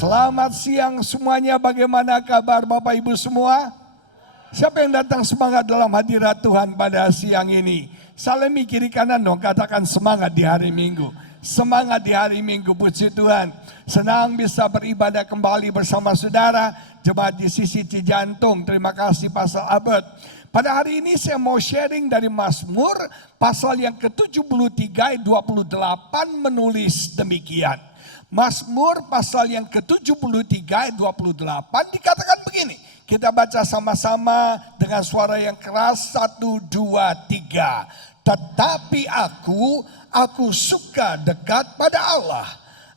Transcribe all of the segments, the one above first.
Selamat siang semuanya, bagaimana kabar Bapak Ibu semua? Siapa yang datang semangat dalam hadirat Tuhan pada siang ini? Salami kiri kanan dong, katakan semangat di hari Minggu. Semangat di hari Minggu, puji Tuhan. Senang bisa beribadah kembali bersama saudara, jemaat di sisi Cijantung. Terima kasih Pastor Albert. Pada hari ini saya mau sharing dari Mazmur pasal yang ke-73 ayat 28 menulis demikian. Mazmur pasal yang ke-73 ayat 28 dikatakan begini. Kita baca sama-sama dengan suara yang keras. 1, 2, 3. Tetapi aku suka dekat pada Allah.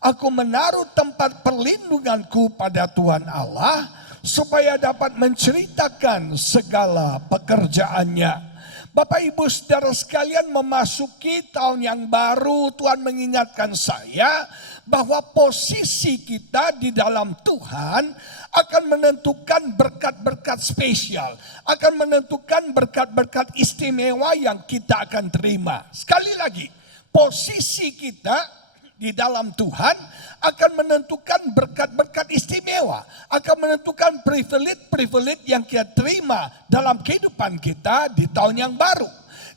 Aku menaruh tempat perlindunganku pada Tuhan Allah, supaya dapat menceritakan segala pekerjaannya. Bapak Ibu Saudara sekalian, memasuki tahun yang baru, Tuhan mengingatkan saya bahwa posisi kita di dalam Tuhan akan menentukan berkat-berkat spesial, akan menentukan berkat-berkat istimewa yang kita akan terima. Sekali lagi, posisi kita di dalam Tuhan akan menentukan berkat-berkat istimewa, akan menentukan privilege yang kita terima dalam kehidupan kita di tahun yang baru.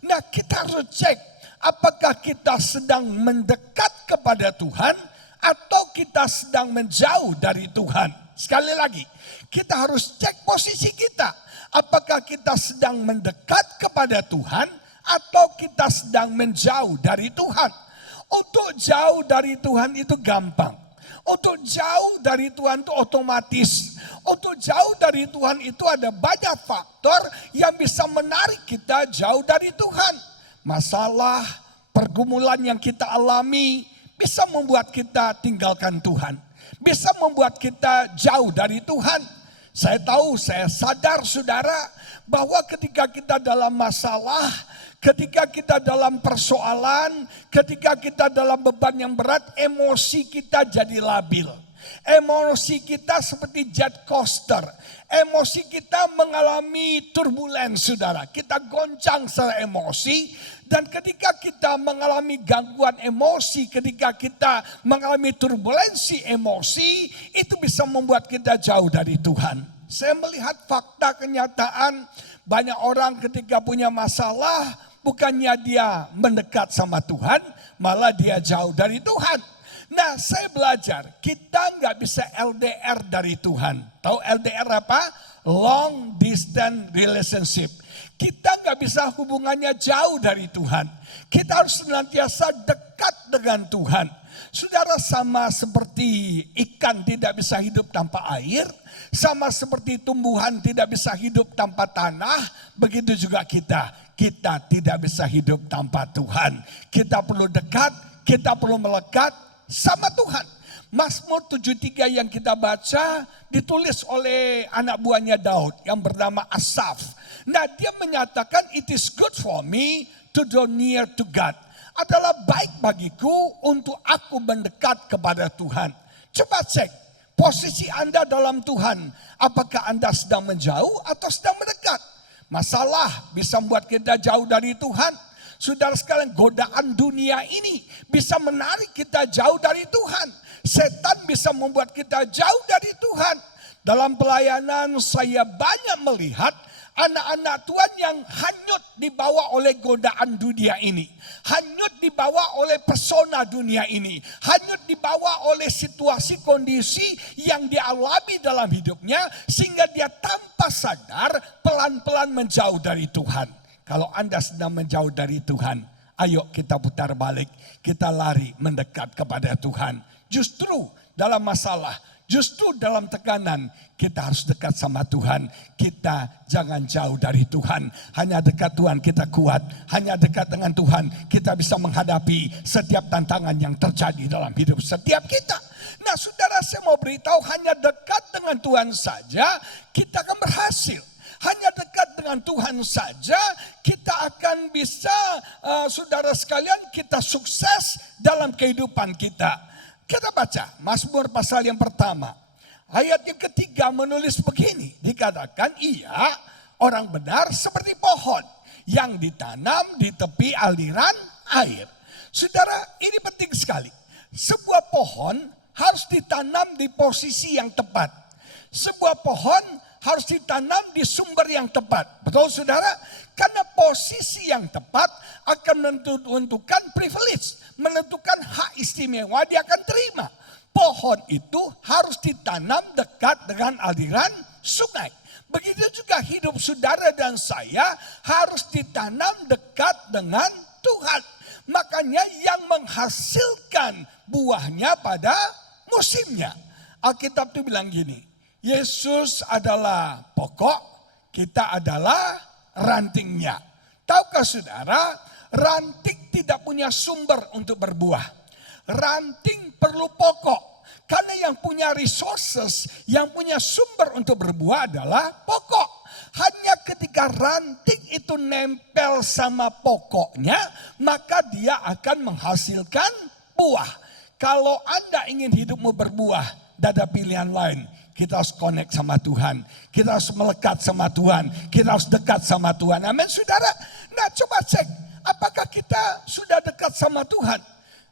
Nah, kita harus cek apakah kita sedang mendekat kepada Tuhan atau kita sedang menjauh dari Tuhan. Sekali lagi, kita harus cek posisi kita. Apakah kita sedang mendekat kepada Tuhan atau kita sedang menjauh dari Tuhan. Untuk jauh dari Tuhan itu gampang. Untuk jauh dari Tuhan itu otomatis. Untuk jauh dari Tuhan itu ada banyak faktor yang bisa menarik kita jauh dari Tuhan. Masalah, pergumulan yang kita alami bisa membuat kita tinggalkan Tuhan. Bisa membuat kita jauh dari Tuhan. Saya tahu, saya sadar saudara, bahwa ketika kita dalam masalah, ketika kita dalam persoalan, ketika kita dalam beban yang berat, emosi kita jadi labil. Emosi kita seperti jet coaster. Emosi kita mengalami turbulens, saudara. Kita goncang secara emosi. Dan ketika kita mengalami gangguan emosi, ketika kita mengalami turbulensi emosi, itu bisa membuat kita jauh dari Tuhan. Saya melihat fakta kenyataan, banyak orang ketika punya masalah, bukannya dia mendekat sama Tuhan, malah dia jauh dari Tuhan. Nah, saya belajar, kita nggak bisa LDR dari Tuhan. Tahu LDR apa? Long distance relationship. Kita nggak bisa hubungannya jauh dari Tuhan. Kita harus senantiasa dekat dengan Tuhan. Saudara, sama seperti ikan tidak bisa hidup tanpa air, sama seperti tumbuhan tidak bisa hidup tanpa tanah, begitu juga kita. Kita tidak bisa hidup tanpa Tuhan. Kita perlu dekat, kita perlu melekat sama Tuhan. Mazmur 73 yang kita baca ditulis oleh anak buahnya Daud yang bernama Asaf. Nah, dia menyatakan it is good for me to draw near to God. Adalah baik bagiku untuk aku mendekat kepada Tuhan. Coba cek posisi Anda dalam Tuhan. Apakah Anda sedang menjauh atau sedang mendekat? Masalah bisa membuat kita jauh dari Tuhan. Saudara sekalian, godaan dunia ini bisa menarik kita jauh dari Tuhan. Setan bisa membuat kita jauh dari Tuhan. Dalam pelayanan saya banyak melihat anak-anak Tuhan yang hanyut dibawa oleh godaan dunia ini. Hanyut dibawa oleh pesona dunia ini. Hanyut dibawa oleh situasi kondisi yang dialami dalam hidupnya. Sehingga dia tanpa sadar pelan-pelan menjauh dari Tuhan. Kalau Anda sedang menjauh dari Tuhan, ayo kita putar balik. Kita lari mendekat kepada Tuhan. Justru dalam masalah, justru dalam tekanan, kita harus dekat sama Tuhan. Kita jangan jauh dari Tuhan. Hanya dekat Tuhan kita kuat. Hanya dekat dengan Tuhan kita bisa menghadapi setiap tantangan yang terjadi dalam hidup setiap kita. Nah, saudara, saya mau beritahu, hanya dekat dengan Tuhan saja kita akan berhasil. Hanya dekat dengan Tuhan saja kita akan bisa, saudara sekalian, kita sukses dalam kehidupan kita. Kita baca Mazmur pasal yang pertama. Ayat yang ketiga menulis begini. Dikatakan ia orang benar seperti pohon yang ditanam di tepi aliran air. Saudara, ini penting sekali. Sebuah pohon harus ditanam di posisi yang tepat. Sebuah pohon harus ditanam di sumber yang tepat. Betul saudara? Karena posisi yang tepat akan menentukan privilege, menentukan hak istimewa dia akan terima. Pohon itu harus ditanam dekat dengan aliran sungai. Begitu juga hidup saudara dan saya harus ditanam dekat dengan Tuhan. Makanya yang menghasilkan buahnya pada musimnya. Alkitab itu bilang gini, Yesus adalah pokok, kita adalah rantingnya. Tahukah saudara, ranting tidak punya sumber untuk berbuah. Ranting perlu pokok. Karena yang punya resources, yang punya sumber untuk berbuah adalah pokok. Hanya ketika ranting itu nempel sama pokoknya, maka dia akan menghasilkan buah. Kalau Anda ingin hidupmu berbuah, tidak ada pilihan lain. Kita harus connect sama Tuhan. Kita harus melekat sama Tuhan. Kita harus dekat sama Tuhan. Amin saudara. Nah coba cek, apakah kita sudah dekat sama Tuhan?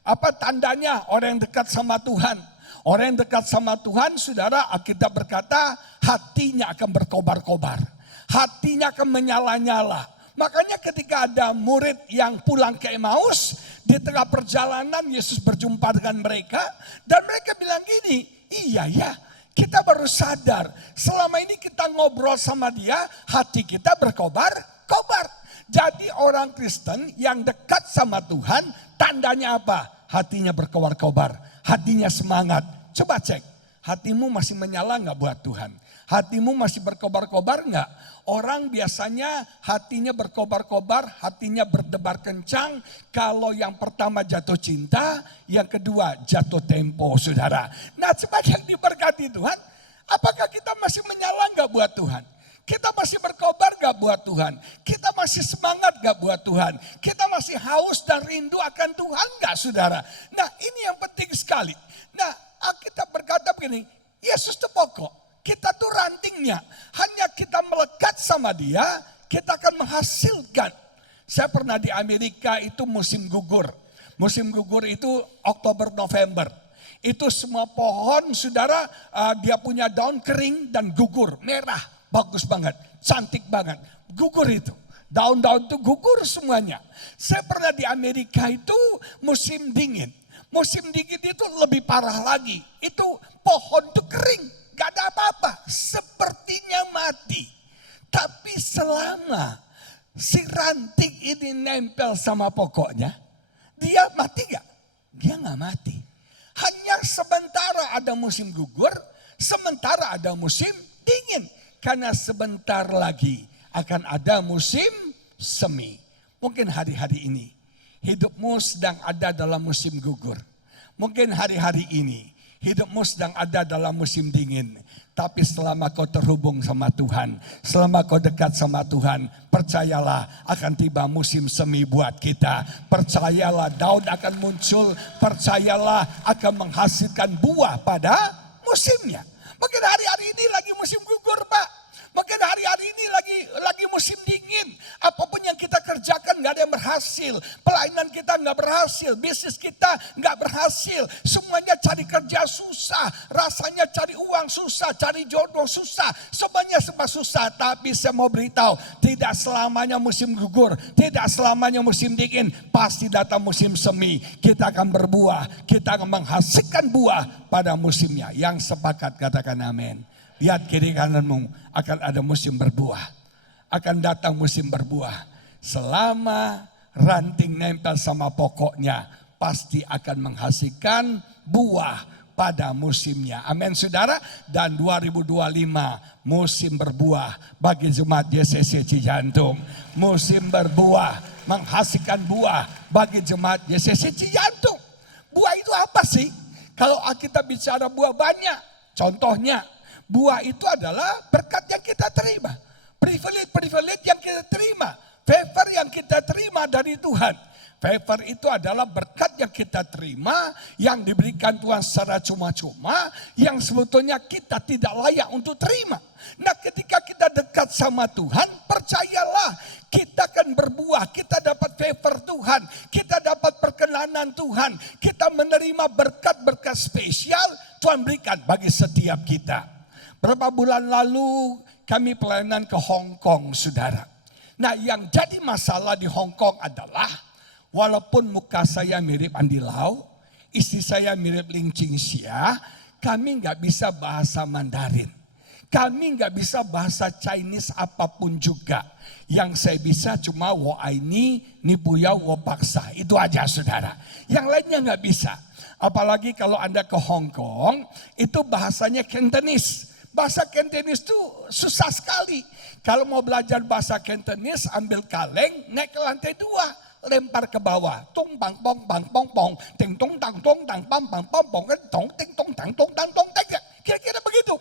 Apa tandanya orang yang dekat sama Tuhan? Orang yang dekat sama Tuhan, saudara, Alkitab berkata hatinya akan berkobar-kobar. Hatinya akan menyala-nyala. Makanya ketika ada murid yang pulang ke Emmaus, di tengah perjalanan Yesus berjumpa dengan mereka. Dan mereka bilang gini, iya ya, kita baru sadar. Selama ini kita ngobrol sama dia, hati kita berkobar-kobar. Jadi orang Kristen yang dekat sama Tuhan, tandanya apa? Hatinya berkobar-kobar, hatinya semangat. Coba cek, hatimu masih menyala gak buat Tuhan? Hatimu masih berkobar-kobar gak? Orang biasanya hatinya berkobar-kobar, hatinya berdebar kencang. Kalau yang pertama jatuh cinta, yang kedua jatuh tempo saudara. Nah sebagai diberkati Tuhan, apakah kita masih menyala gak buat Tuhan? Kita masih berkobar gak buat Tuhan? Kita masih semangat gak buat Tuhan? Kita masih haus dan rindu akan Tuhan gak saudara? Nah ini yang penting sekali. Nah Alkitab berkata begini, Yesus itu pokok, kita tuh rantingnya. Hanya kita melekat sama dia, kita akan menghasilkan. Saya pernah di Amerika itu musim gugur. Musim gugur itu Oktober November. Itu semua pohon saudara dia punya daun kering dan gugur, merah. Bagus banget, cantik banget. Gugur itu. Daun-daun itu gugur semuanya. Saya pernah di Amerika itu musim dingin. Musim dingin itu lebih parah lagi. Itu pohon itu kering. Gak ada apa-apa. Sepertinya mati. Tapi selama si ranting ini nempel sama pokoknya. Dia mati gak? Dia gak mati. Hanya sementara ada musim gugur. Sementara ada musim dingin. Karena sebentar lagi akan ada musim semi. Mungkin hari-hari ini hidupmu sedang ada dalam musim gugur. Mungkin hari-hari ini hidupmu sedang ada dalam musim dingin. Tapi selama kau terhubung sama Tuhan, selama kau dekat sama Tuhan, percayalah akan tiba musim semi buat kita. Percayalah daun akan muncul, percayalah akan menghasilkan buah pada musimnya. Mungkin hari-hari ini lagi musim gugur Pak. Mungkin hari-hari ini lagi musim dingin. Apapun yang kita kerjakan gak ada yang berhasil. Pelayanan kita gak berhasil. Bisnis kita gak berhasil. Semuanya cari kerja susah. Rasanya cari uang susah. Cari jodoh susah. Semuanya serba susah. Tapi saya mau beritahu. Tidak selamanya musim gugur. Tidak selamanya musim dingin. Pasti datang musim semi. Kita akan berbuah. Kita akan menghasilkan buah pada musimnya. Yang sepakat katakan amin. Lihat kiri kananmu, akan ada musim berbuah. Akan datang musim berbuah. Selama ranting nempel sama pokoknya, pasti akan menghasilkan buah pada musimnya. Amin saudara. Dan 2025 musim berbuah bagi jemaat YCC Cijantung. Musim berbuah, menghasilkan buah bagi jemaat YCC Cijantung. Buah itu apa sih? Kalau kita bicara buah banyak. Contohnya, buah itu adalah berkat yang kita terima. Privilege yang kita terima. Favor yang kita terima dari Tuhan. Favor itu adalah berkat yang kita terima. Yang diberikan Tuhan secara cuma-cuma. Yang sebetulnya kita tidak layak untuk terima. Nah ketika kita dekat sama Tuhan, percayalah kita akan berbuah, kita dapat favor Tuhan, kita dapat perkenanan Tuhan, kita menerima berkat-berkat spesial Tuhan berikan bagi setiap kita. Berapa bulan lalu kami pelayanan ke Hong Kong, saudara. Nah, yang jadi masalah di Hong Kong adalah walaupun muka saya mirip Andy Lau, istri saya mirip Ling Qingxia, kami nggak bisa bahasa Mandarin. Kami nggak bisa bahasa Chinese apapun juga. Yang saya bisa cuma wo aini, ni buyau, wo paksa. Itu aja saudara. Yang lainnya nggak bisa. Apalagi kalau Anda ke Hong Kong, itu bahasanya Cantonese. Bahasa Cantonese itu susah sekali. Kalau mau belajar bahasa Cantonese, ambil kaleng, naik ke lantai 2. Lempar ke bawah. Tung bang pong bang pong pong. Ting tong tang tong tang pam pam pam pong. Tong ting tong tang tong tang tong tang. Kira-kira begitu.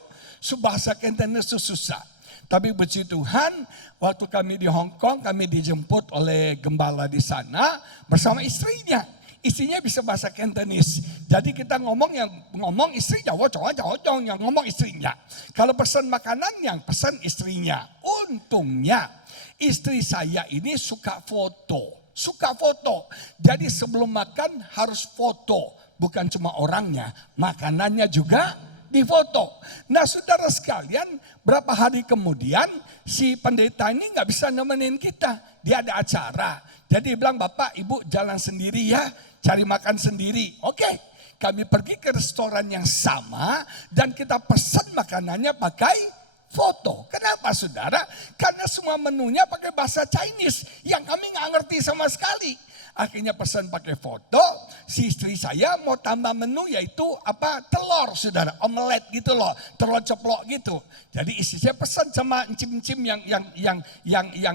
Bahasa Cantonese itu susah. Tapi puji Tuhan, waktu kami di Hong Kong, kami dijemput oleh gembala di sana bersama istrinya. Istrinya bisa bahasa Cantonese. Jadi kita ngomong istrinya, yang ngomong istrinya. Kalau pesan makanan, yang pesan istrinya. Untungnya istri saya ini suka foto. Jadi sebelum makan harus foto. Bukan cuma orangnya, makanannya juga difoto. Nah saudara sekalian, berapa hari kemudian si pendeta ini nggak bisa nemenin kita. Dia ada acara. Jadi dia bilang, Bapak Ibu jalan sendiri ya, cari makan sendiri. Oke, kami pergi ke restoran yang sama dan kita pesan makanannya pakai foto. Kenapa saudara? Karena semua menunya pakai bahasa Chinese yang kami nggak ngerti sama sekali. Akhirnya pesan pakai foto, si istri saya mau tambah menu yaitu telur saudara, omelet gitu loh, telur ceplok gitu. Jadi istri saya pesan sama encim-encim yang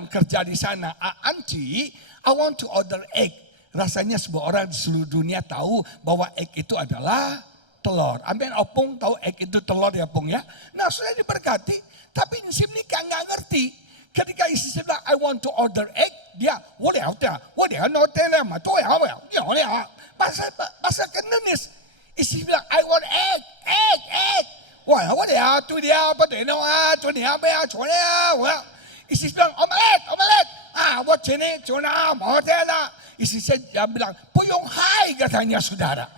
kerja di sana, Auntie, I want to order egg. Rasanya sebuah orang di seluruh dunia tahu bahwa egg itu adalah telur. Amin, opung tahu egg itu telur ya pung ya. Nah sudah diberkati, tapi encim ini nggak ngerti. Ketika istri saya bilang, I want to order egg, dia, bahasa Cantonese. Istri bilang, I want egg. Istri bilang, omelet. Istri saya bilang, Puyong Hai katanya saudara.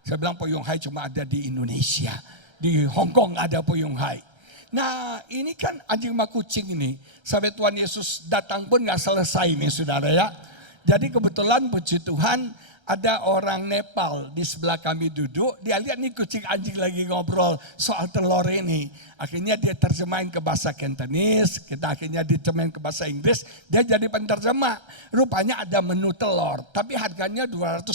Saya bilang Puyong Hai cuma ada di Indonesia. Di Hong Kong ada Puyong Hai. Nah ini kan anjing sama kucing ini. Sampai Tuhan Yesus datang pun gak selesai nih saudara ya. Jadi kebetulan puji Tuhan ada orang Nepal di sebelah kami duduk. Dia lihat nih kucing anjing lagi ngobrol soal telur ini. Akhirnya dia terjemahin ke bahasa Cantonese. Kita akhirnya diterjemahin ke bahasa Inggris. Dia jadi penterjemah. Rupanya ada menu telur. Tapi harganya 250.000.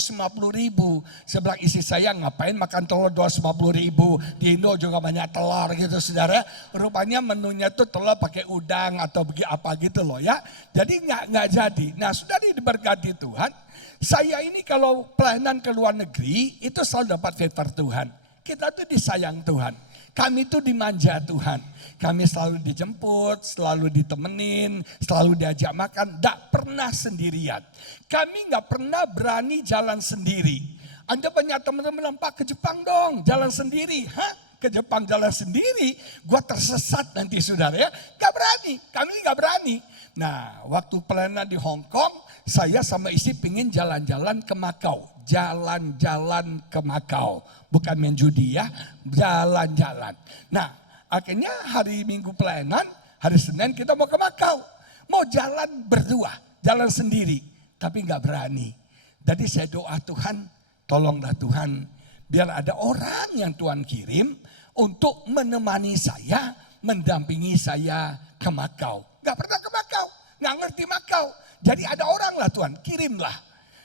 Sebelah isi saya ngapain makan telur 250.000. Di Indo juga banyak telur gitu saudara. Rupanya menunya tuh telur pakai udang atau apa gitu loh ya. Jadi nggak jadi. Nah sudah diberkati Tuhan. Saya ini kalau pelayanan ke luar negeri itu selalu dapat favor Tuhan. Kita tuh disayang Tuhan. Kami tuh dimanja Tuhan. Kami selalu dijemput, selalu ditemenin, selalu diajak makan. Tidak pernah sendirian. Kami gak pernah berani jalan sendiri. Anda banyak teman-teman bilang, Pak ke Jepang dong, jalan sendiri. Hah? Ke Jepang jalan sendiri? Gua tersesat nanti saudara ya. Gak berani, kami gak berani. Nah waktu pelayanan di Hong Kong, saya sama istri pingin jalan-jalan ke Makau. Jalan-jalan ke Makau. Bukan main judi ya, jalan-jalan. Nah akhirnya hari Minggu pelayanan, hari Senin kita mau ke Makau. Mau jalan berdua, jalan sendiri. Tapi gak berani. Jadi saya doa Tuhan, tolonglah Tuhan. Biar ada orang yang Tuhan kirim untuk menemani saya, mendampingi saya ke Makau. Gak pernah ke Makau, gak ngerti Makau. Jadi ada orang lah Tuhan, kirimlah.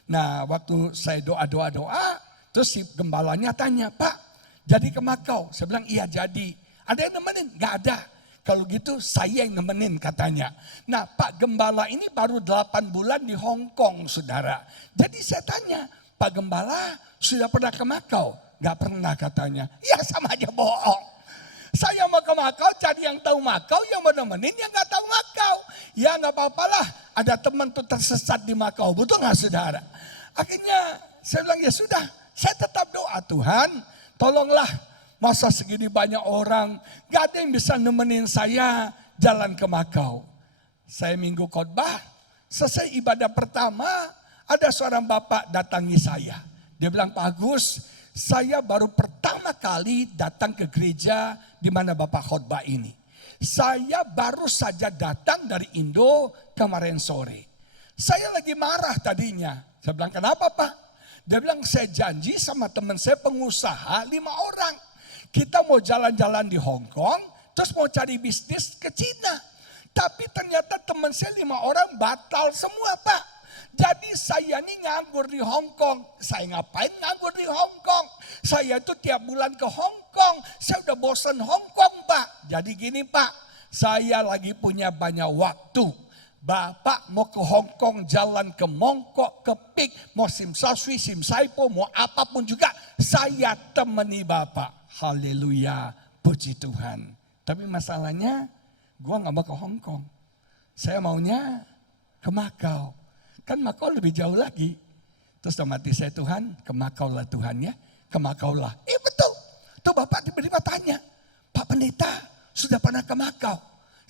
Nah waktu saya doa, terus si gembalanya tanya, Pak jadi ke Makau? Saya bilang iya jadi. Ada yang nemenin? Gak ada. Kalau gitu saya yang nemenin katanya. Nah Pak Gembala ini baru 8 bulan di Hong Kong saudara. Jadi saya tanya, Pak Gembala sudah pernah ke Makau? Gak pernah katanya. Ya sama aja bohong. Saya mau ke Makau, cari yang tahu Makau, yang mau nemenin yang gak tahu Makau. Ya gak apa-apalah, ada teman tuh tersesat di Makau, betul gak saudara? Akhirnya saya bilang ya sudah, saya tetap doa Tuhan, tolonglah masa segini banyak orang, gak ada yang bisa nemenin saya jalan ke Makau. Saya minggu khotbah, selesai ibadah pertama, ada seorang bapak datangi saya. Dia bilang, Pak Agus, saya baru pertama kali datang ke gereja di mana bapak khotbah ini. Saya baru saja datang dari Indo kemarin sore. Saya lagi marah tadinya. Saya bilang, kenapa Pak? Dia bilang, saya janji sama teman saya pengusaha 5 orang. Kita mau jalan-jalan di Hong Kong, terus mau cari bisnis ke Cina. Tapi ternyata teman saya 5 orang batal semua Pak. Jadi saya ini nganggur di Hong Kong. Saya ngapain nganggur di Hong Kong? Saya itu tiap bulan ke Hong Kong. Saya udah bosan Hong Kong Pak. Jadi gini Pak, saya lagi punya banyak waktu. Bapak mau ke Hong Kong, jalan ke Mongkok, ke Pik, mau Sim Saswi, Sim Saipo, mau apapun juga. Saya temani Bapak. Haleluya, puji Tuhan. Tapi masalahnya, gue gak mau ke Hong Kong. Saya maunya ke Makau. Kan Makau lebih jauh lagi. Terus dalam hati saya, Tuhan, ke Makau lah Tuhan ya. Ke Makau lah. Betul. Tuh Bapak tiba-tiba tanya, Pak Pendeta sudah pernah ke Makau?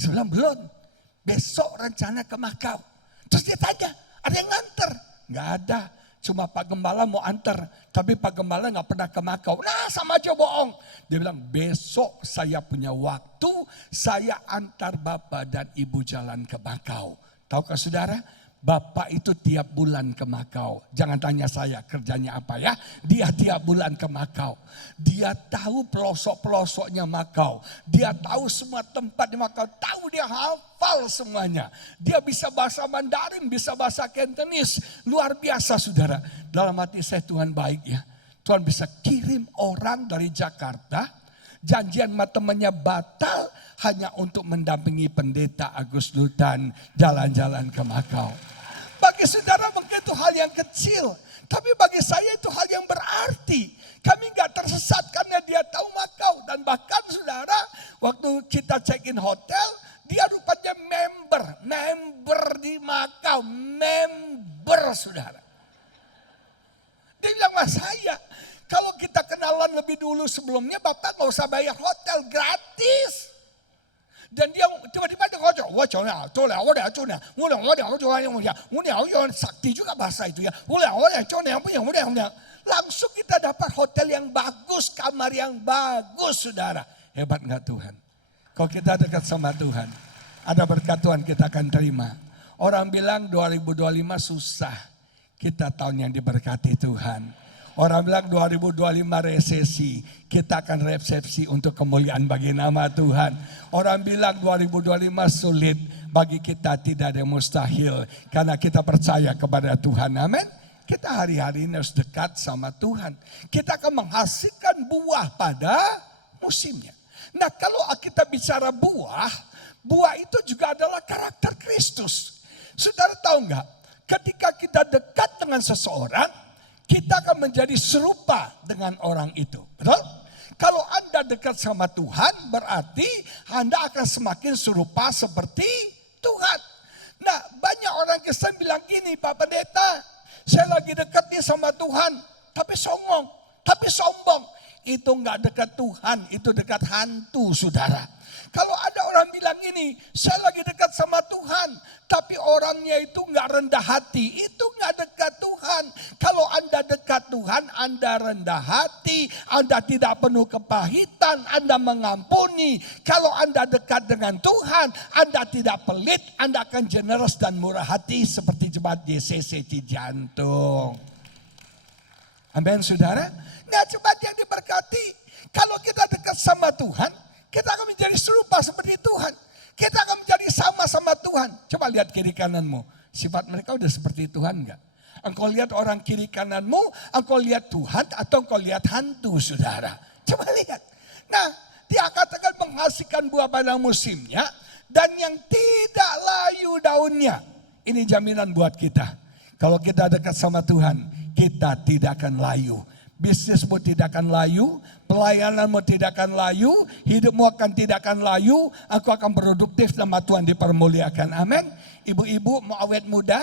Saya bilang belum. Besok rencana ke Makau. Terus dia tanya, ada yang nganter? Gak ada. Cuma Pak Gembala mau antar. Tapi Pak Gembala gak pernah ke Makau. Nah sama aja bohong. Dia bilang besok saya punya waktu. Saya antar Bapak dan Ibu jalan ke Makau. Tahukah saudara? Bapak itu tiap bulan ke Makau. Jangan tanya saya kerjanya apa ya. Dia tiap bulan ke Makau. Dia tahu pelosok-pelosoknya Makau. Dia tahu semua tempat di Makau. Tahu, dia hafal semuanya. Dia bisa bahasa Mandarin, bisa bahasa Cantonese. Luar biasa saudara. Dalam hati saya, Tuhan baik ya. Tuhan bisa kirim orang dari Jakarta. Janjian sama temannya batal hanya untuk mendampingi pendeta Agus Lutan jalan-jalan ke Makau. Bagi saudara mungkin itu hal yang kecil. Tapi bagi saya itu hal yang berarti. Kami gak tersesat karena dia tahu Makau. Dan bahkan saudara, waktu kita check-in hotel, dia rupanya member di Makau. Member saudara. Dia bilang sama saya, kalau kita kenalan lebih dulu sebelumnya, Bapak gak usah bayar hotel, gratis. Dan dia tiba-tiba dia ngomong, sakti juga bahasa itu ya. Langsung kita dapat hotel yang bagus, kamar yang bagus saudara. Hebat gak Tuhan? Kalau kita dekat sama Tuhan, ada berkat Tuhan kita akan terima. Orang bilang 2025 susah, kita tahun yang diberkati Tuhan. Orang bilang 2025 resesi, kita akan resepsi untuk kemuliaan bagi nama Tuhan. Orang bilang 2025 sulit, bagi kita tidak ada yang mustahil. Karena kita percaya kepada Tuhan, amin. Kita hari-hari ini harus dekat sama Tuhan. Kita akan menghasilkan buah pada musimnya. Nah kalau kita bicara buah, buah itu juga adalah karakter Kristus. Saudara tahu nggak? Ketika kita dekat dengan seseorang, kita akan menjadi serupa dengan orang itu. Betul? Kalau Anda dekat sama Tuhan, berarti Anda akan semakin serupa seperti Tuhan. Nah, banyak orang Kristen bilang gini, Pak Pendeta, saya lagi dekat nih sama Tuhan, tapi sombong. Itu enggak dekat Tuhan, itu dekat hantu, saudara. Kalau ada orang bilang ini, saya lagi dekat sama Tuhan, tapi orangnya itu enggak rendah hati, itu enggak dekat Tuhan. Kalau Anda dekat Tuhan, Anda rendah hati, Anda tidak penuh kepahitan, Anda mengampuni. Kalau Anda dekat dengan Tuhan, Anda tidak pelit, Anda akan generous dan murah hati seperti jemaat JCC Cijantung. Amin saudara. Nah jemaat yang diberkati, kalau kita dekat sama Tuhan, kita akan menjadi serupa seperti Tuhan. Kita akan menjadi sama-sama Tuhan. Coba lihat kiri kananmu. Sifat mereka udah seperti Tuhan enggak? Engkau lihat orang kiri kananmu, engkau lihat Tuhan atau engkau lihat hantu saudara. Coba lihat. Nah dia katakan menghasilkan buah pada musimnya. Dan yang tidak layu daunnya. Ini jaminan buat kita. Kalau kita dekat sama Tuhan, kita tidak akan layu. Bisnismu tidak akan layu, pelayananmu tidak akan layu, hidupmu akan tidak akan layu, aku akan produktif nama Tuhan dipermuliakan. Amin. Ibu-ibu mau awet muda?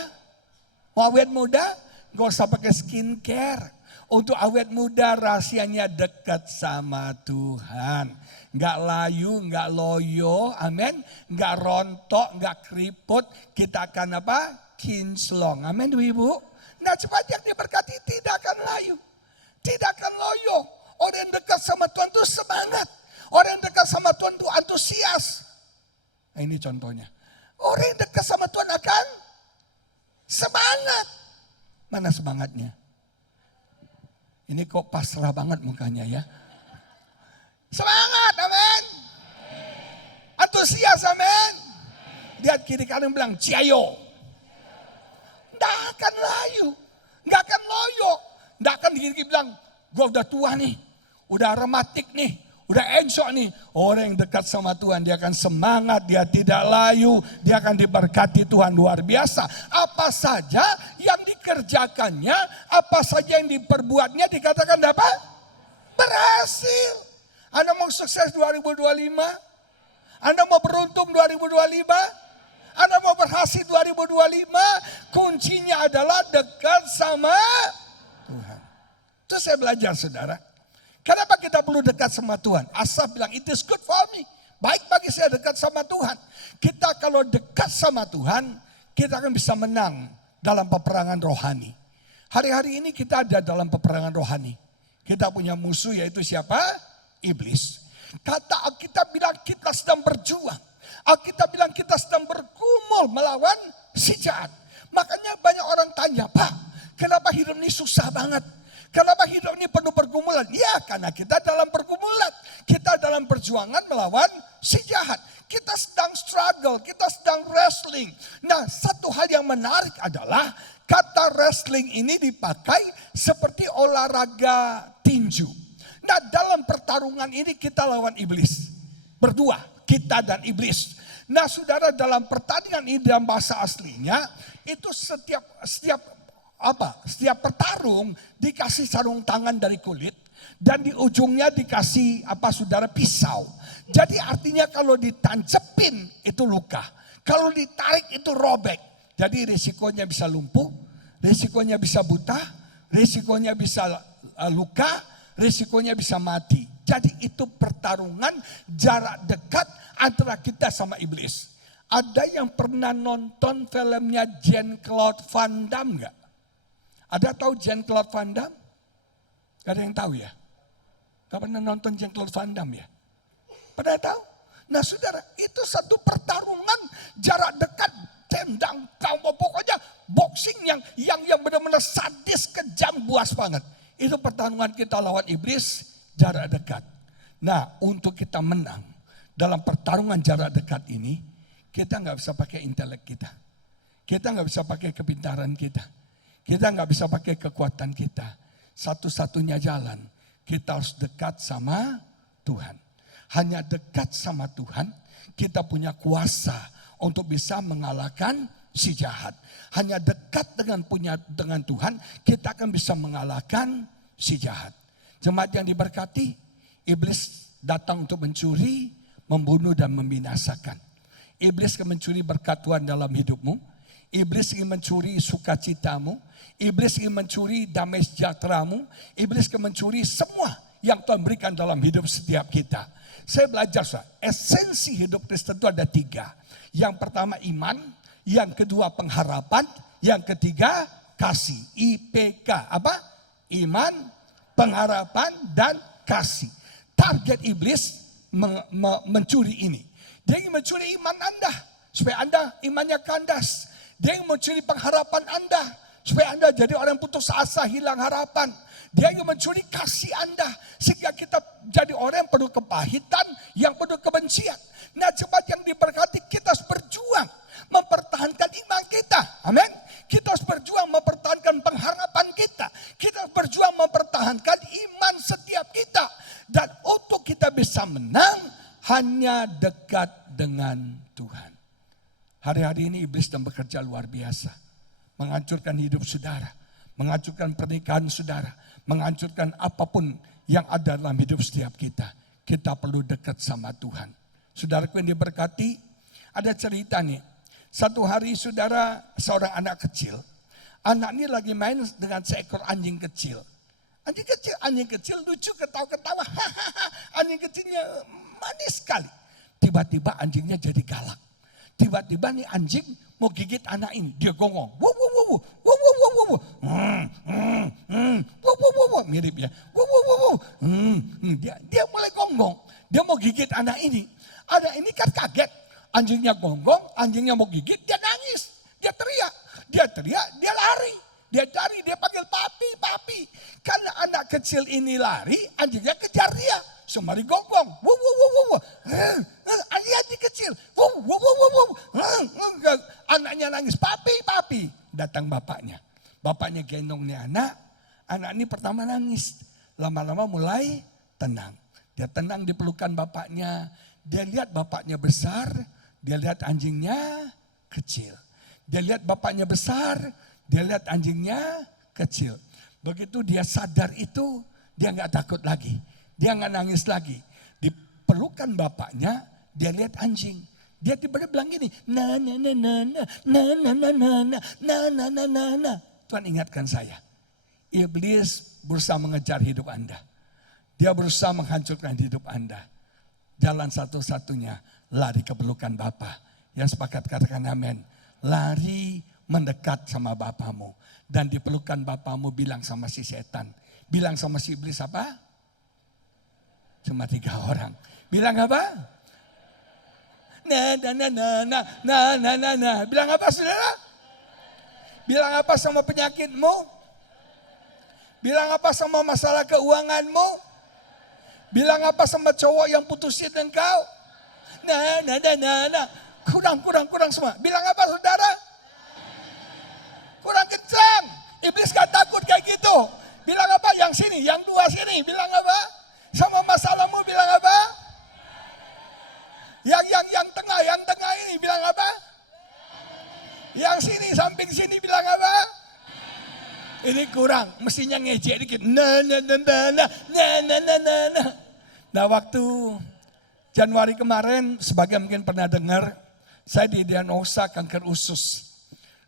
Mau awet muda? Gak usah pakai skincare. Untuk awet muda rahasianya dekat sama Tuhan. Nggak layu, nggak loyo, amin. Nggak rontok, nggak keriput. Kita akan apa? Kinclong, amin Ibu. Nah cepat yang diberkati tidak akan layu. Tidak akan loyo. Orang yang dekat sama Tuhan itu semangat. Orang yang dekat sama Tuhan itu antusias. Nah ini contohnya. Orang yang dekat sama Tuhan akan semangat. Mana semangatnya? Ini kok pasrah banget mukanya ya. Semangat, amin. Antusias, amin. Lihat kiri kanan bilang, ciayo. Nggak akan layu. Nggak akan loyo. Nggak akan kiri bilang, gue udah tua nih. Udah rematik nih. Udah ensok nih. Orang yang dekat sama Tuhan, dia akan semangat. Dia tidak layu. Dia akan diberkati Tuhan luar biasa. Apa saja yang dikerjakannya, apa saja yang diperbuatnya dikatakan dapat berhasil. Anda mau sukses 2025? Anda mau beruntung 2025? Anda mau berhasil 2025? Kuncinya adalah dekat sama Tuhan. Itu saya belajar saudara. Kenapa kita perlu dekat sama Tuhan? Asaf bilang it is good for me. Baik bagi saya dekat sama Tuhan. Kita kalau dekat sama Tuhan, kita akan bisa menang dalam peperangan rohani. Hari-hari ini kita ada dalam peperangan rohani. Kita punya musuh yaitu siapa? Iblis. Kata Alkitab bilang kita sedang berjuang. Alkitab bilang kita sedang bergumul melawan si jahat. Makanya banyak orang tanya, Pak, kenapa hidup ini susah banget? Kenapa hidup ini penuh pergumulan? Ya karena kita dalam pergumulan. Kita dalam perjuangan melawan si jahat. Kita sedang struggle, kita sedang wrestling. Nah satu hal yang menarik adalah kata wrestling ini dipakai seperti olahraga tinju. Nah dalam pertarungan ini kita lawan iblis. Berdua, kita dan iblis. Nah saudara dalam pertandingan ini dalam bahasa aslinya, itu setiap petarung dikasih sarung tangan dari kulit. Dan di ujungnya dikasih saudara pisau. Jadi artinya kalau ditancepin itu luka. Kalau ditarik itu robek. Jadi risikonya bisa lumpuh, risikonya bisa buta, risikonya bisa luka, risikonya bisa mati. Jadi itu pertarungan jarak dekat antara kita sama iblis. Ada yang pernah nonton filmnya Jean-Claude Van Damme enggak? Ada tahu Jean-Claude Van Damme? Gak ada yang tahu ya? Gak pernah nonton Jean-Claude Van Damme ya? Pernah tahu? Nah saudara, itu satu pertarungan jarak dekat, tendang, pokoknya boxing yang benar-benar sadis, kejam, buas banget. Itu pertarungan kita lawan iblis jarak dekat. Nah untuk kita menang dalam pertarungan jarak dekat ini, kita nggak bisa pakai intelek kita. Kita nggak bisa pakai kepintaran kita. Kita nggak bisa pakai kekuatan kita. Satu-satunya jalan, kita harus dekat sama Tuhan. Hanya dekat sama Tuhan, kita punya kuasa untuk bisa mengalahkan si jahat. Hanya dekat dengan Tuhan, kita akan bisa mengalahkan si jahat. Jemaat yang diberkati, iblis datang untuk mencuri, membunuh dan membinasakan. Iblis akan mencuri berkat Tuhan dalam hidupmu. Iblis ingin mencuri sukacitamu. Iblis ingin mencuri damai sejahteramu. Iblis akan mencuri semua yang Tuhan berikan dalam hidup setiap kita. Saya belajar, esensi hidup Kristen itu ada 3. Yang pertama iman, yang kedua pengharapan, yang ketiga kasih. IPK, apa? Iman, pengharapan, dan kasih. Target iblis mencuri ini. Dia ingin mencuri iman Anda, supaya Anda imannya kandas. Dia ingin mencuri pengharapan Anda, supaya Anda jadi orang putus asa, hilang harapan. Dia ingin mencuri kasih Anda, sehingga kita jadi orang yang penuh kepahitan, yang penuh kebencian. Nah jemaat yang diberkati, kita harus berjuang mempertahankan iman kita. Amin. Kita harus berjuang mempertahankan pengharapan kita. Kita harus berjuang mempertahankan iman setiap kita. Dan untuk kita bisa menang, hanya dekat dengan Tuhan. Hari-hari ini iblis sedang bekerja luar biasa. Menghancurkan hidup saudara. Menghancurkan pernikahan saudara. Menghancurkan apapun yang ada dalam hidup setiap kita. Kita perlu dekat sama Tuhan. Saudaraku yang diberkati, ada cerita nih. Satu hari saudara, seorang anak kecil. Anak ini lagi main dengan seekor anjing kecil. Anjing kecil lucu, ketawa-ketawa. Anjing kecilnya manis sekali. Tiba-tiba anjingnya jadi galak. Tiba-tiba nih anjing mau gigit anak ini. Dia gongong. Wuh, wuh, wuh, wuh, wuh, wuh, wuh, wuh, wuh. Wuh, wuh, wuh, wuh. Mirip ya. Wuh, wuh, wuh, wuh. Dia mulai gonggong. Dia mau gigit anak ini. Anak ini kan kaget. Anjingnya gonggong, anjingnya mau gigit, dia nangis. Dia teriak. Dia lari. Dia cari, dia panggil papi, papi. Karena anak kecil ini lari, anjingnya kejar dia. Semari gonggong. Wuh, wuh, wuh, wuh, wuh. Anjing kecil. Wuh, wuh, wuh, wuh, wuh. Anaknya nangis, papi, papi. Datang bapaknya. Bapaknya gendong nih anak. Anak ini pertama nangis. Lama-lama mulai tenang. Dia tenang di pelukan bapaknya. Dia lihat bapaknya besar. Dia lihat anjingnya kecil. Dia lihat bapaknya besar. Dia lihat anjingnya kecil. Begitu dia sadar itu, dia nggak takut lagi. Dia nggak nangis lagi. Di pelukan bapaknya, dia lihat anjing. Dia tiba-tiba bilang gini, na na na na na na na na na na na na na na. Tuhan ingatkan saya, iblis berusaha mengejar hidup Anda. Dia berusaha menghancurkan hidup Anda. Jalan satu-satunya, lari ke pelukan Bapa. Yang sepakat katakan amin. Lari mendekat sama Bapamu. Dan di pelukan Bapamu bilang sama si setan. Bilang sama si iblis apa? Cuma 3 orang. Bilang apa? Nah, nah, nah, nah, nah, nah, nah, nah, nah. Bilang apa saudara? Bilang apa sama penyakitmu? Bilang apa sama masalah keuanganmu? Bilang apa sama cowok yang putusin engkau? Nah, nah, nah, nah, nah. Kurang semua. Bilang apa saudara? Kurang kencang. Iblis gak takut kayak gitu. Bilang apa? Yang sini, yang 2 sini. Bilang apa? Sama masalahmu bilang apa? Yang tengah ini bilang apa? Yang sini, samping sini bilang apa? Ini kurang, mestinya ngejek dikit. Nah, waktu Januari kemarin, sebagian mungkin pernah dengar, saya didiagnosa kanker usus.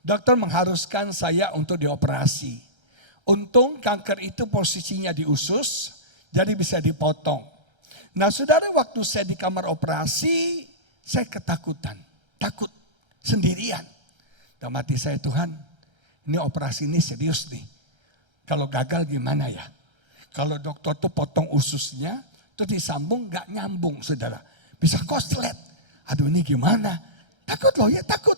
Dokter mengharuskan saya untuk dioperasi. Untung kanker itu posisinya di usus, jadi bisa dipotong. Nah saudara, waktu saya di kamar operasi, saya ketakutan. Takut, sendirian. Dalam hati saya, Tuhan, ini operasi ini serius nih. Kalau gagal gimana ya? Kalau dokter tuh potong ususnya, tuh disambung gak nyambung saudara. Bisa koslet. Aduh ini gimana? Takut loh ya, takut.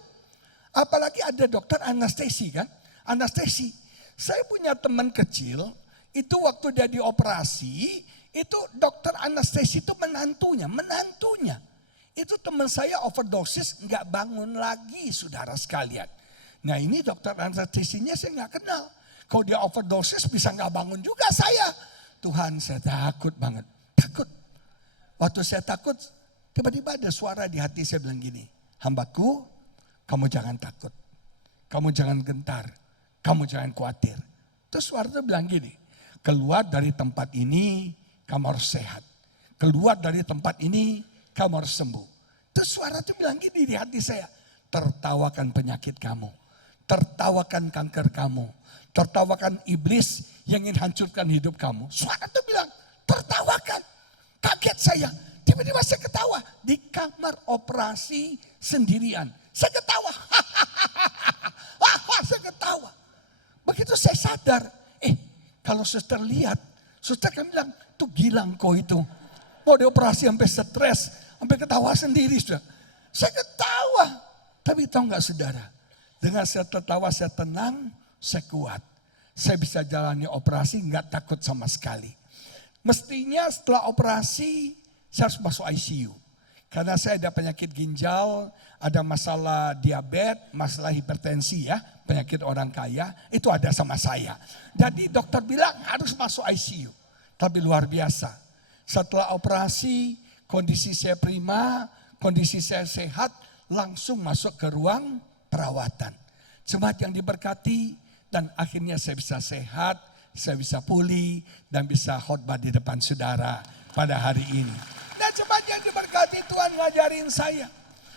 Apalagi ada dokter anestesi kan. Anestesi. Saya punya teman kecil, itu waktu dia dioperasi, itu dokter anestesi itu menantunya. Itu teman saya overdosis, gak bangun lagi saudara sekalian. Nah ini dokter anestesinya saya gak kenal. Kalau dia overdosis bisa gak bangun juga saya. Tuhan saya takut banget, takut. Waktu saya takut, tiba-tiba ada suara di hati saya bilang gini, hambaku, kamu jangan takut, kamu jangan gentar, kamu jangan khawatir. Terus suara itu bilang gini, keluar dari tempat ini kamu harus sehat. Keluar dari tempat ini kamu harus sembuh. Terus suara itu bilang gini di hati saya, tertawakan penyakit kamu, tertawakan kanker kamu, tertawakan iblis yang ingin hancurkan hidup kamu. Suara itu bilang, tertawakan. Kaget saya, tiba-tiba saya ketawa di kamar operasi sendirian. Saya ketawa, saya ketawa. Begitu saya sadar, kalau suster lihat, suster kan bilang, tuh gila engkau itu. Mau dioperasi sampai stres, sampai ketawa sendiri. Sudah. Saya ketawa, tapi tahu gak saudara, dengan saya tertawa, saya tenang, saya kuat. Saya bisa jalani operasi gak takut sama sekali. Mestinya setelah operasi, saya harus masuk ICU. Karena saya ada penyakit ginjal, ada masalah diabetes, masalah hipertensi ya, penyakit orang kaya, itu ada sama saya. Jadi dokter bilang harus masuk ICU. Tapi luar biasa, setelah operasi kondisi saya prima, kondisi saya sehat, langsung masuk ke ruang perawatan. Jemaat yang diberkati, dan akhirnya saya bisa sehat, saya bisa pulih, dan bisa khotbah di depan saudara pada hari ini. Dan jemaat yang diberkati, Tuhan ngajarin saya.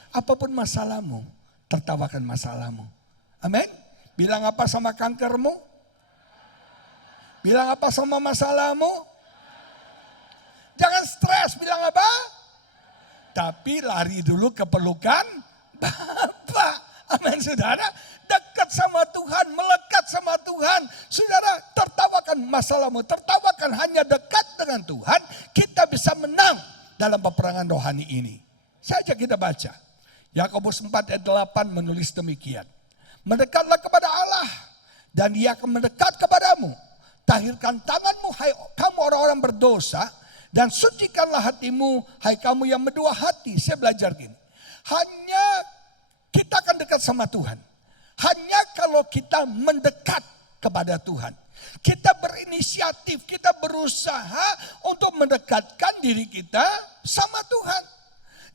Apapun masalahmu, tertawakan masalahmu. Amin. Bilang apa sama kankermu? Bilang apa sama masalahmu? Jangan stres, bilang apa? Tapi lari dulu ke pelukan Bapa. Amin saudara. Dekat sama Tuhan, melekat sama Tuhan. Saudara, tertawakan masalahmu, tertawakan hanya dekat dengan Tuhan. Kita bisa menang dalam peperangan rohani ini. Saja kita baca. Yakobus 4 ayat 8 menulis demikian. Mendekatlah kepada Allah dan Dia akan mendekat kepadamu. Tahirkan tanganmu hai kamu orang-orang berdosa dan sucikanlah hatimu hai kamu yang berdua hati. Saya belajar gini. Hanya kita akan dekat sama Tuhan. Hanya kalau kita mendekat kepada Tuhan. Kita berinisiatif, kita berusaha untuk mendekatkan diri kita sama Tuhan.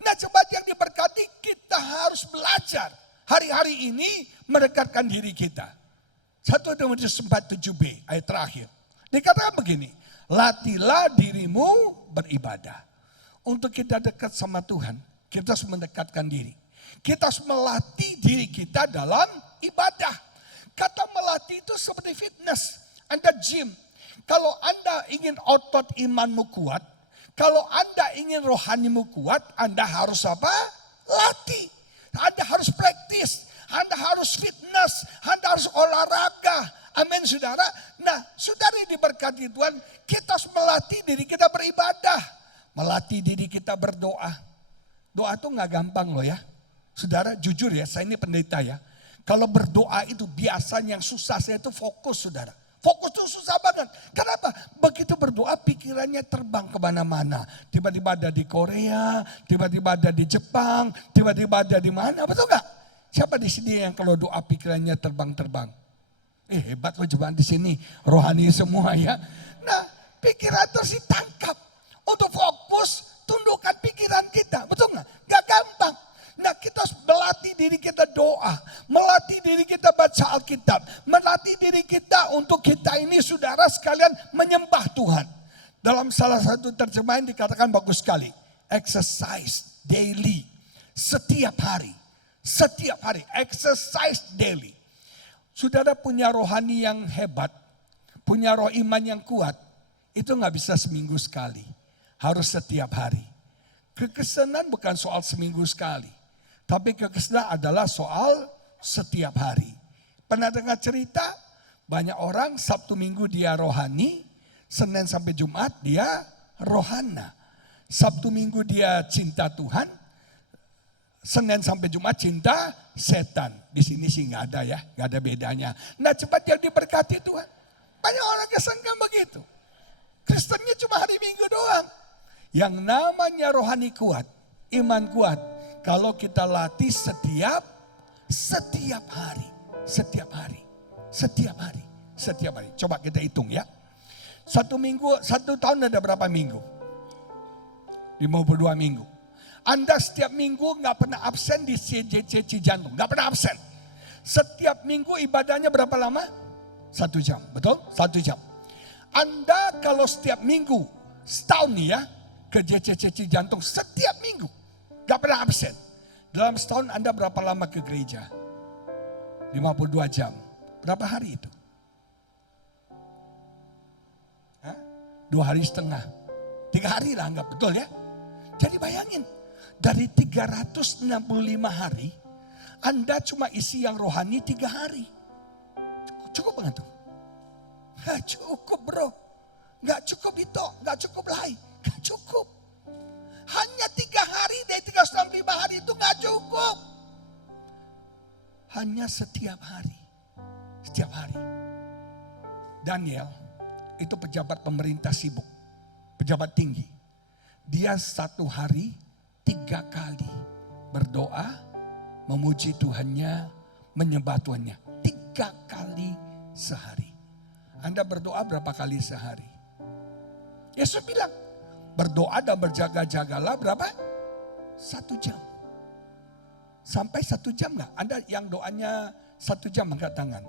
Nah, coba yang diberkati, kita harus belajar hari-hari ini mendekatkan diri kita. 1 Timotius 4:7b ayat terakhir. Dikatakan begini, latihlah dirimu beribadah. Untuk kita dekat sama Tuhan, kita harus mendekatkan diri. Kita harus melatih diri kita dalam ibadah. Kata melatih itu seperti fitness. Anda gym. Kalau Anda ingin otot imanmu kuat, kalau Anda ingin rohanimu kuat, Anda harus apa? Latih. Anda harus praktis. Anda harus fitness. Anda harus olahraga. Amin saudara. Nah saudari diberkati Tuhan, kita harus melatih diri kita beribadah. Melatih diri kita berdoa. Doa itu gak gampang loh ya. Saudara jujur ya, saya ini pendeta ya. Kalau berdoa itu biasanya yang susah, saya itu fokus saudara. Fokus itu susah banget. Kenapa? Begitu berdoa pikirannya terbang kemana-mana. Tiba-tiba ada di Korea, tiba-tiba ada di Jepang, tiba-tiba ada di mana, betul gak? Siapa di sini yang kalau doa pikirannya terbang-terbang? Hebat loh jemaat di sini, rohani semua ya. Nah, pikiran terus ditangkap. Untuk fokus, tundukkan pikiran kita, betul gak? Gak gampang. Nah kita harus melatih diri kita doa, melatih diri kita baca Alkitab, melatih diri kita untuk kita ini saudara sekalian menyembah Tuhan. Dalam salah satu terjemahan dikatakan bagus sekali, exercise daily, setiap hari, exercise daily. Saudara punya rohani yang hebat, punya roh iman yang kuat, itu gak bisa seminggu sekali, harus setiap hari. Kekristenan bukan soal seminggu sekali. Tapi kekristenan adalah soal setiap hari. Pernah dengar cerita banyak orang Sabtu Minggu dia rohani, Senin sampai Jumat dia rohana. Sabtu Minggu dia cinta Tuhan, Senin sampai Jumat cinta setan. Di sini sih nggak ada ya, nggak ada bedanya. Nah cepat yang diberkati Tuhan. Banyak orang kesenggan begitu. Kristennya cuma hari Minggu doang. Yang namanya rohani kuat, iman kuat. Kalau kita latih setiap hari. Coba kita hitung ya. Satu tahun ada berapa minggu? 52 minggu. Anda setiap minggu gak pernah absen di CJC Cijantung. Gak pernah absen. Setiap minggu ibadahnya berapa lama? 1 jam, betul? 1 jam. Anda kalau setiap minggu, setahun nih ya, ke JCC Cijantung setiap minggu. Gak pernah absen. Dalam setahun Anda berapa lama ke gereja? 52 jam. Berapa hari itu? 2 hari setengah. 3 hari lah anggap, betul ya? Jadi bayangin, dari 365 hari, Anda cuma isi yang rohani 3 hari. Cukup banget tuh? Gak cukup bro. Gak cukup itu, gak cukup lain. Gak cukup. Hanya 3 hari dari 365 hari itu gak cukup. Hanya setiap hari. Setiap hari. Daniel itu pejabat pemerintah sibuk. Pejabat tinggi. Dia 1 hari 3 kali berdoa, memuji Tuhannya, menyembah Tuhannya. 3 kali sehari. Anda berdoa berapa kali sehari? Yesus bilang, berdoa dan berjaga-jagalah berapa? 1 jam. Sampai 1 jam gak? Anda yang doanya 1 jam angkat tangan.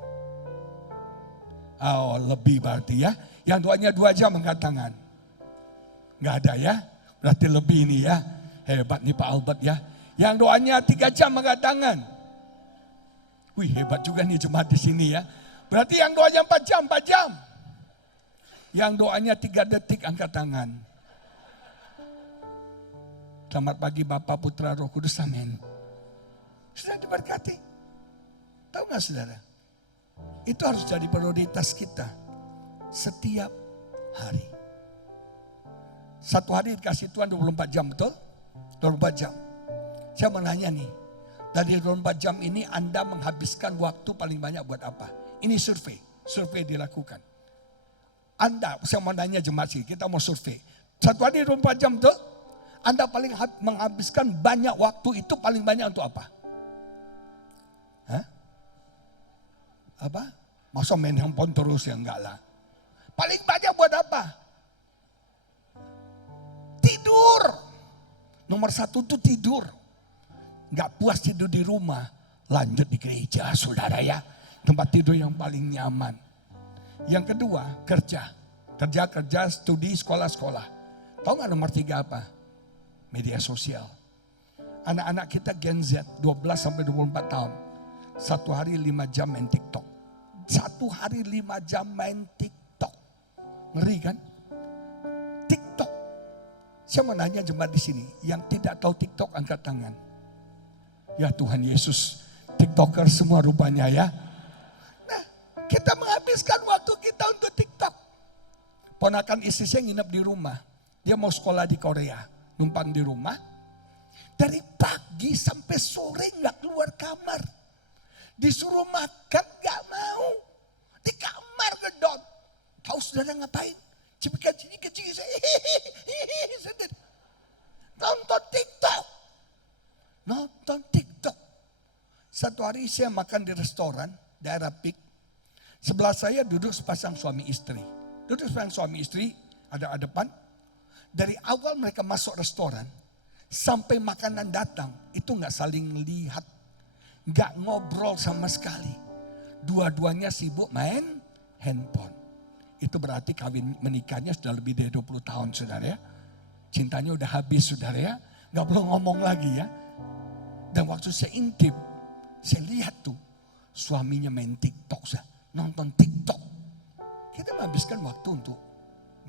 Oh lebih berarti ya. Yang doanya 2 jam angkat tangan. Gak ada ya. Berarti lebih ini ya. Hebat nih Pak Albert ya. Yang doanya 3 jam angkat tangan. Wih hebat juga nih jemaat di sini ya. Berarti yang doanya 4 jam, 4 jam. Yang doanya 3 detik angkat tangan. Selamat pagi Bapa, Putra, Roh Kudus, amin. Sudah diberkati. Tahu gak saudara? Itu harus jadi prioritas kita setiap hari. Satu hari dikasih Tuhan 24 jam, betul? 24 jam. Saya mau nanya nih, dari 24 jam ini Anda menghabiskan waktu paling banyak buat apa? Ini survei dilakukan. Anda, saya mau nanya jemaat sih, kita mau survei. Satu hari 24 jam, betul? Anda paling menghabiskan banyak waktu itu paling banyak untuk apa? Hah? Apa? Masa main handphone terus ya? Enggak lah. Paling banyak buat apa? Tidur. Nomor 1 itu tidur. Enggak puas tidur di rumah, lanjut di gereja, saudara ya. Tempat tidur yang paling nyaman. Yang kedua, kerja, studi, sekolah. Tahu nggak nomor 3 apa? Media sosial. Anak-anak kita Gen Z 12 sampai 24 tahun. Satu hari 5 jam main TikTok. Satu hari 5 jam main TikTok. Ngeri kan? TikTok. Saya mau nanya jemaat di sini, yang tidak tahu TikTok angkat tangan. Ya Tuhan Yesus, TikToker semua rupanya ya. Nah, kita menghabiskan waktu kita untuk TikTok. Ponakan istri saya nginep di rumah. Dia mau sekolah di Korea. Numpang di rumah, dari pagi sampai sore nggak keluar kamar, disuruh makan nggak mau, di kamar gedot. Tahu saudara ngapain? Cipika-cipika nonton TikTok. Satu hari saya makan di restoran daerah Pik. Sebelah saya duduk sepasang suami istri. Ada depan. Dari awal mereka masuk restoran, sampai makanan datang, itu gak saling lihat. Gak ngobrol sama sekali. Dua-duanya sibuk main handphone. Itu berarti kawin menikahnya sudah lebih dari 20 tahun saudara ya. Cintanya udah habis saudara ya. Gak perlu ngomong lagi ya. Dan waktu saya intip, saya lihat tuh suaminya main TikTok, nonton TikTok. Kita menghabiskan waktu untuk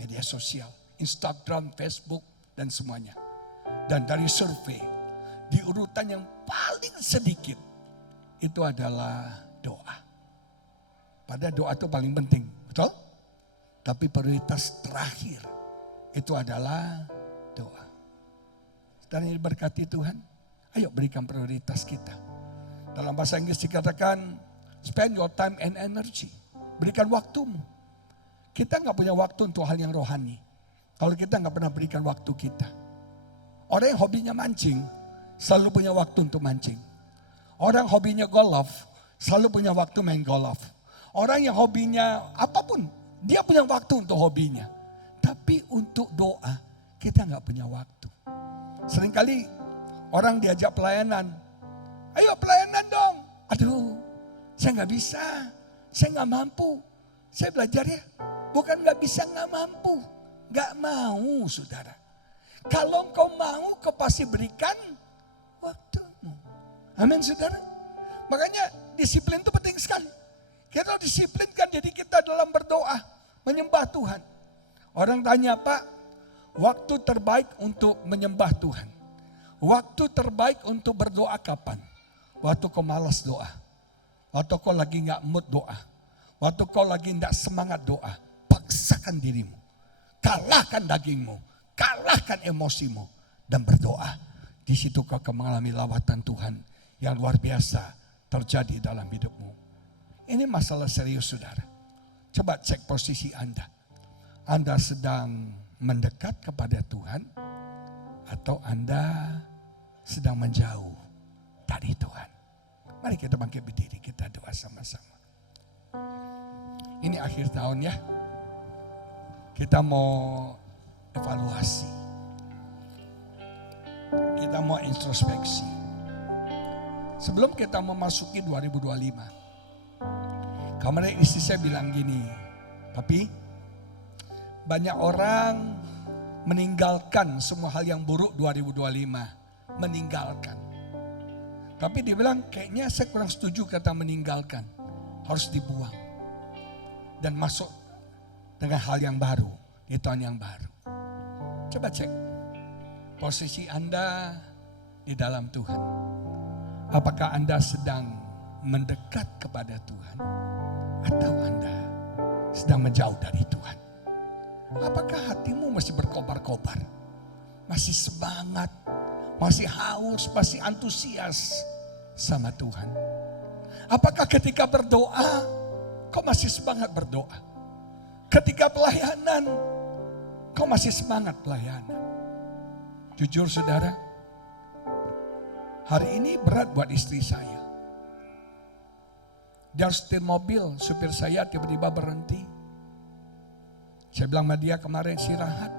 media sosial. Instagram, Facebook, dan semuanya. Dan dari survei, di urutan yang paling sedikit, itu adalah doa. Padahal doa itu paling penting, betul? Tapi prioritas terakhir, itu adalah doa. Dan ini berkati Tuhan, ayo berikan prioritas kita. Dalam bahasa Inggris dikatakan, spend your time and energy. Berikan waktumu. Kita gak punya waktu untuk hal yang rohani. Kalau kita nggak pernah berikan waktu kita. Orang yang hobinya mancing, selalu punya waktu untuk mancing. Orang hobinya golf, selalu punya waktu main golf. Orang yang hobinya apapun, dia punya waktu untuk hobinya. Tapi untuk doa, kita nggak punya waktu. Seringkali orang diajak pelayanan. Ayo pelayanan dong. Aduh, saya nggak bisa. Saya nggak mampu. Saya belajar ya. Bukan nggak bisa, nggak mampu. Gak mau saudara. Kalau engkau mau, kau pasti berikan waktumu. Amin saudara. Makanya disiplin itu penting sekali. Kita disiplinkan diri kita dalam berdoa. Menyembah Tuhan. Orang tanya, Pak, waktu terbaik untuk menyembah Tuhan. Waktu terbaik untuk berdoa kapan? Waktu kau malas doa. Waktu kau lagi gak mood doa. Waktu kau lagi gak semangat doa. Paksakan dirimu. Kalahkan dagingmu, kalahkan emosimu, dan berdoa. Di situ kau akan mengalami lawatan Tuhan yang luar biasa terjadi dalam hidupmu. Ini masalah serius saudara. Coba cek posisi Anda. Anda sedang mendekat kepada Tuhan atau Anda sedang menjauh dari Tuhan. Mari kita bangkit berdiri, kita doa sama-sama. Ini akhir tahun ya. Kita mau evaluasi. Kita mau introspeksi. Sebelum kita memasuki 2025. Kemarin istri saya bilang gini, Papi, banyak orang meninggalkan semua hal yang buruk 2025. Meninggalkan. Tapi dia bilang kayaknya saya kurang setuju kata meninggalkan. Harus dibuang. Dan dengan hal yang baru di tahun yang baru. Coba cek posisi Anda di dalam Tuhan. Apakah Anda sedang mendekat kepada Tuhan atau Anda sedang menjauh dari Tuhan? Apakah hatimu masih berkobar-kobar? Masih semangat, masih haus, masih antusias sama Tuhan? Apakah ketika berdoa, kau masih semangat berdoa? Ketika pelayanan, kau masih semangat pelayanan? Jujur saudara, hari ini berat buat istri saya. Dia harus setir mobil, supir saya tiba-tiba berhenti. Saya bilang sama dia kemarin istirahat.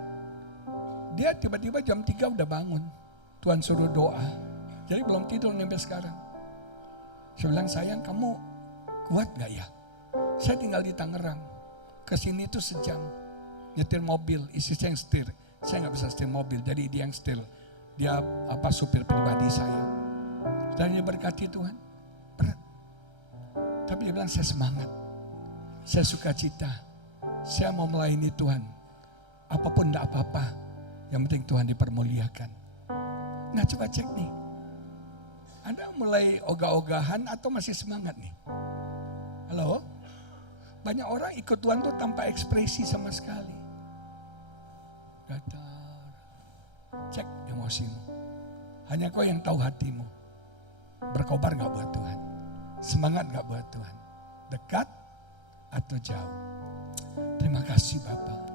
Dia tiba-tiba jam 3 udah bangun. Tuhan suruh doa. Jadi belum tidur sampai sekarang. Saya bilang, sayang kamu kuat gak ya? Saya tinggal di Tangerang. Kesini tuh sejam. Nyetir mobil, istri saya yang setir. Saya gak bisa setir mobil, jadi dia yang setir. Dia supir pribadi saya. Dan dia berkati Tuhan. Berat. Tapi dia bilang saya semangat. Saya suka cita. Saya mau melayani Tuhan. Apapun tidak apa-apa. Yang penting Tuhan dipermuliakan. Nah coba cek nih. Anda mulai ogah-ogahan atau masih semangat nih? Halo? Banyak orang ikut Tuhan tuh tanpa ekspresi sama sekali. Datar. Cek emosimu. Hanya kau yang tahu hatimu. Berkobar gak buat Tuhan? Semangat gak buat Tuhan? Dekat atau jauh? Terima kasih Bapak.